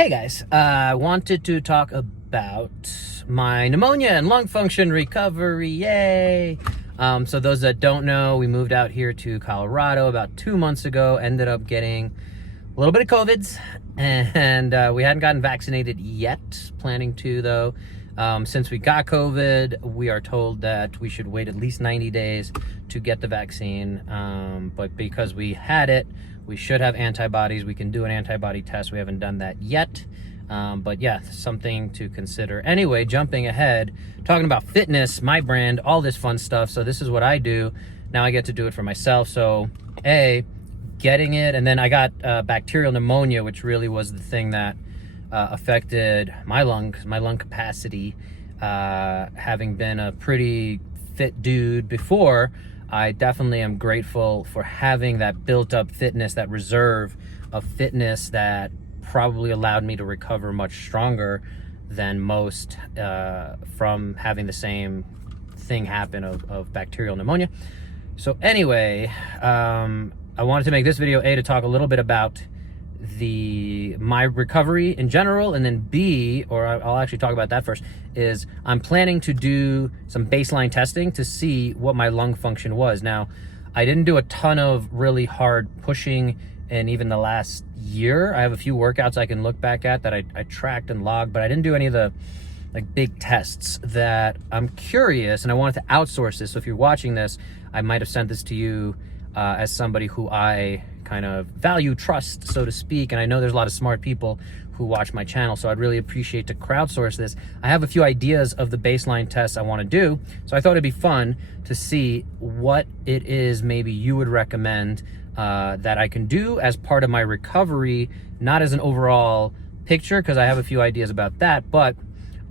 Hey guys, I wanted to talk about my pneumonia and lung function recovery. Yay! So those that don't know, we moved out here to Colorado about 2 months ago, ended up getting a little bit of COVIDs, and we hadn't gotten vaccinated yet, planning to though. Since we got COVID, we are told that we should wait at least 90 days to get the vaccine, but because we had it, we should have antibodies. We can do an antibody test. We haven't done that yet. But yeah, something to consider. Anyway, jumping ahead, talking about fitness, my brand, all this fun stuff. So this is what I do. Now I get to do it for myself. So getting it. And then I got bacterial pneumonia, which really was the thing that affected my lung capacity. Having been a pretty fit dude before, I definitely am grateful for having that built up fitness, that reserve of fitness that probably allowed me to recover much stronger than most from having the same thing happen of bacterial pneumonia. So anyway, I wanted to make this video to talk a little bit about my recovery in general, and then B, or I'll actually talk about that first, is I'm planning to do some baseline testing to see what my lung function was. Now, I didn't do a ton of really hard pushing in even the last year. I have a few workouts I can look back at that I tracked and logged, but I didn't do any of the big tests that I'm curious, and I wanted to outsource this. So if you're watching this, I might have sent this to you as somebody who I kind of value, trust, so to speak. And I know there's a lot of smart people who watch my channel, so I'd really appreciate to crowdsource this. I have a few ideas of the baseline tests I want to do, so I thought it'd be fun to see what it is maybe you would recommend that I can do as part of my recovery, not as an overall picture, because I have a few ideas about that, but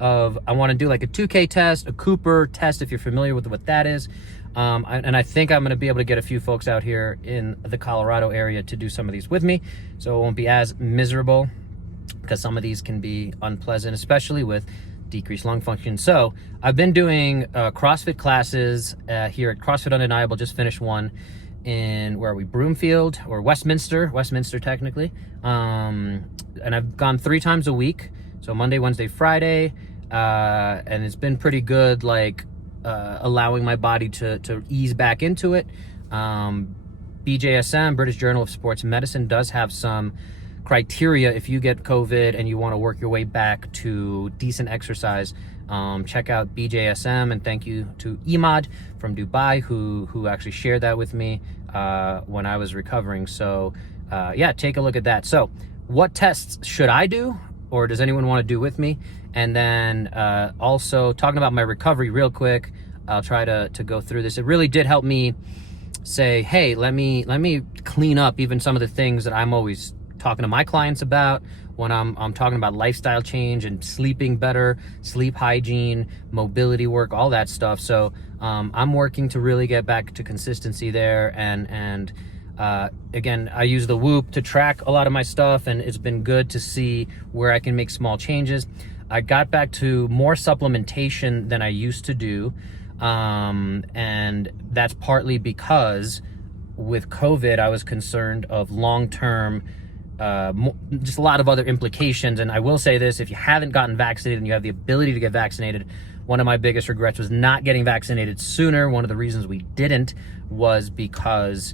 I want to do like a 2K test, a Cooper test, if you're familiar with what that is. And I think I'm going to be able to get a few folks out here in the Colorado area to do some of these with me, so it won't be as miserable, because some of these can be unpleasant, especially with decreased lung function. So I've been doing CrossFit classes here at CrossFit Undeniable. Just finished one in, where are we, Broomfield, or Westminster technically. And I've gone 3 times a week, so Monday, Wednesday, Friday, and it's been pretty good, allowing my body to ease back into it. BJSM, British Journal of Sports Medicine, does have some criteria if you get COVID and you want to work your way back to decent exercise. Check out BJSM, and thank you to Emad from Dubai who actually shared that with me when I was recovering. So yeah, take a look at that. So what tests should I do, or does anyone want to do with me? And then also talking about my recovery real quick, I'll try to go through this. It really did help me say, hey, let me clean up even some of the things that I'm always talking to my clients about when I'm talking about lifestyle change and sleeping better, sleep hygiene, mobility work, all that stuff. So I'm working to really get back to consistency there. And again, I use the Whoop to track a lot of my stuff, and it's been good to see where I can make small changes. I got back to more supplementation than I used to do, and that's partly because with COVID, I was concerned of long-term, just a lot of other implications. And I will say this, if you haven't gotten vaccinated and you have the ability to get vaccinated, one of my biggest regrets was not getting vaccinated sooner. One of the reasons we didn't was because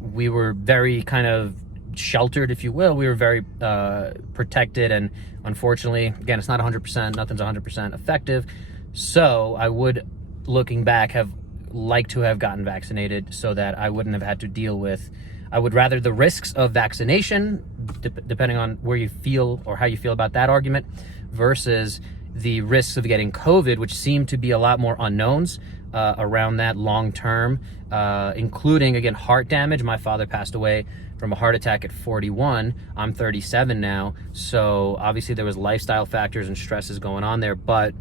we were very kind of sheltered, if you will. We were very protected, and unfortunately, again, it's not 100%, nothing's 100% effective. So I would, looking back, have liked to have gotten vaccinated so that I wouldn't have had to deal with, I would rather the risks of vaccination, depending on where you feel or how you feel about that argument, versus the risks of getting COVID, which seem to be a lot more unknowns around that long term, including, again, heart damage. My father passed away from a heart attack at 41. I'm 37 now. So obviously there was lifestyle factors and stresses going on there, but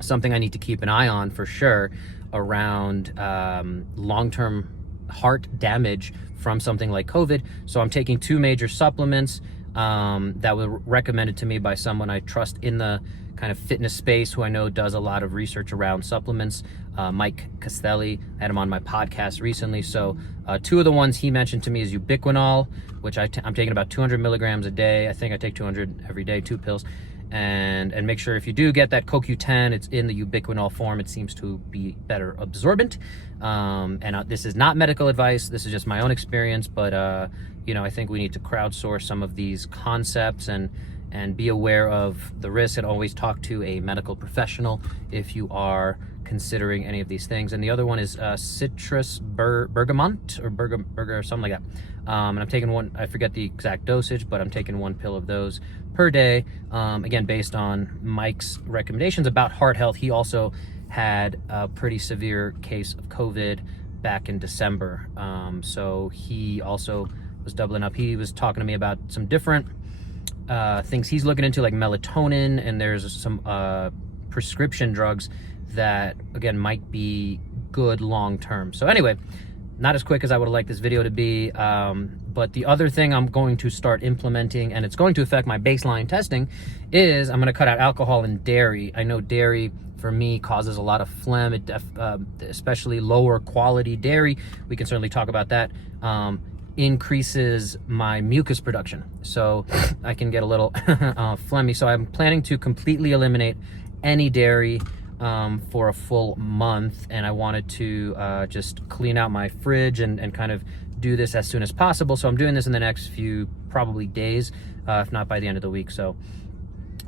something I need to keep an eye on for sure around long-term heart damage from something like COVID. So I'm taking 2 major supplements. that were recommended to me by someone I trust in the kind of fitness space, who I know does a lot of research around supplements. Mike Castelli, I had him on my podcast recently. So two of the ones he mentioned to me is ubiquinol, which I'm taking about 200 milligrams a day. I think I take 200 every day, 2 pills. And make sure if you do get that CoQ10, it's in the ubiquinol form. It seems to be better absorbent. This is not medical advice. This is just my own experience. But, I think we need to crowdsource some of these concepts and be aware of the risks, and always talk to a medical professional if you are considering any of these things. And the other one is citrus bergamot or burger, something like that. And I'm taking one, I forget the exact dosage, but I'm taking 1 pill of those per day. Again, based on Mike's recommendations about heart health. He also had a pretty severe case of COVID back in December. So he also was doubling up. He was talking to me about some different things he's looking into, like melatonin, and there's some prescription drugs that, again, might be good long term. So anyway, not as quick as I would have liked this video to be, but the other thing I'm going to start implementing, and it's going to affect my baseline testing, is I'm going to cut out alcohol and dairy. I know dairy for me causes a lot of phlegm, especially lower quality dairy. We can certainly talk about that. Increases my mucus production, so I can get a little phlegmy. So I'm planning to completely eliminate any dairy for a full month, and I wanted to just clean out my fridge and kind of do this as soon as possible. So I'm doing this in the next few probably days, if not by the end of the week. So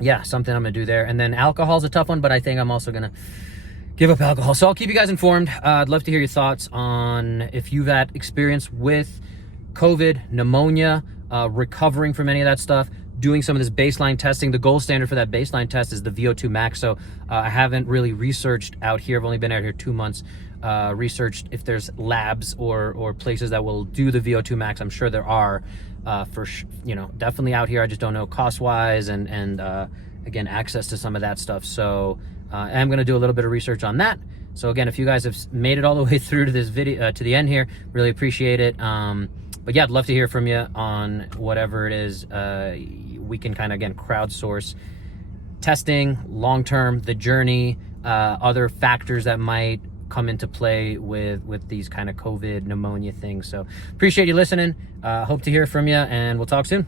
yeah, something I'm gonna do there. And then alcohol is a tough one, but I think I'm also gonna give up alcohol. So I'll keep you guys informed. I'd love to hear your thoughts on if you've had experience with COVID, pneumonia, recovering from any of that stuff, doing some of this baseline testing. The gold standard for that baseline test is the VO2 max. So I haven't really researched out here. I've only been out here 2 months. Researched if there's labs or places that will do the VO2 max. I'm sure there are, definitely out here. I just don't know cost wise and again, access to some of that stuff. So I'm going to do a little bit of research on that. So again, if you guys have made it all the way through to this video, to the end here, really appreciate it. But yeah, I'd love to hear from you on whatever it is. We can kind of, again, crowdsource testing, long-term, the journey, other factors that might come into play with these kind of COVID pneumonia things. So appreciate you listening. Hope to hear from you, and we'll talk soon.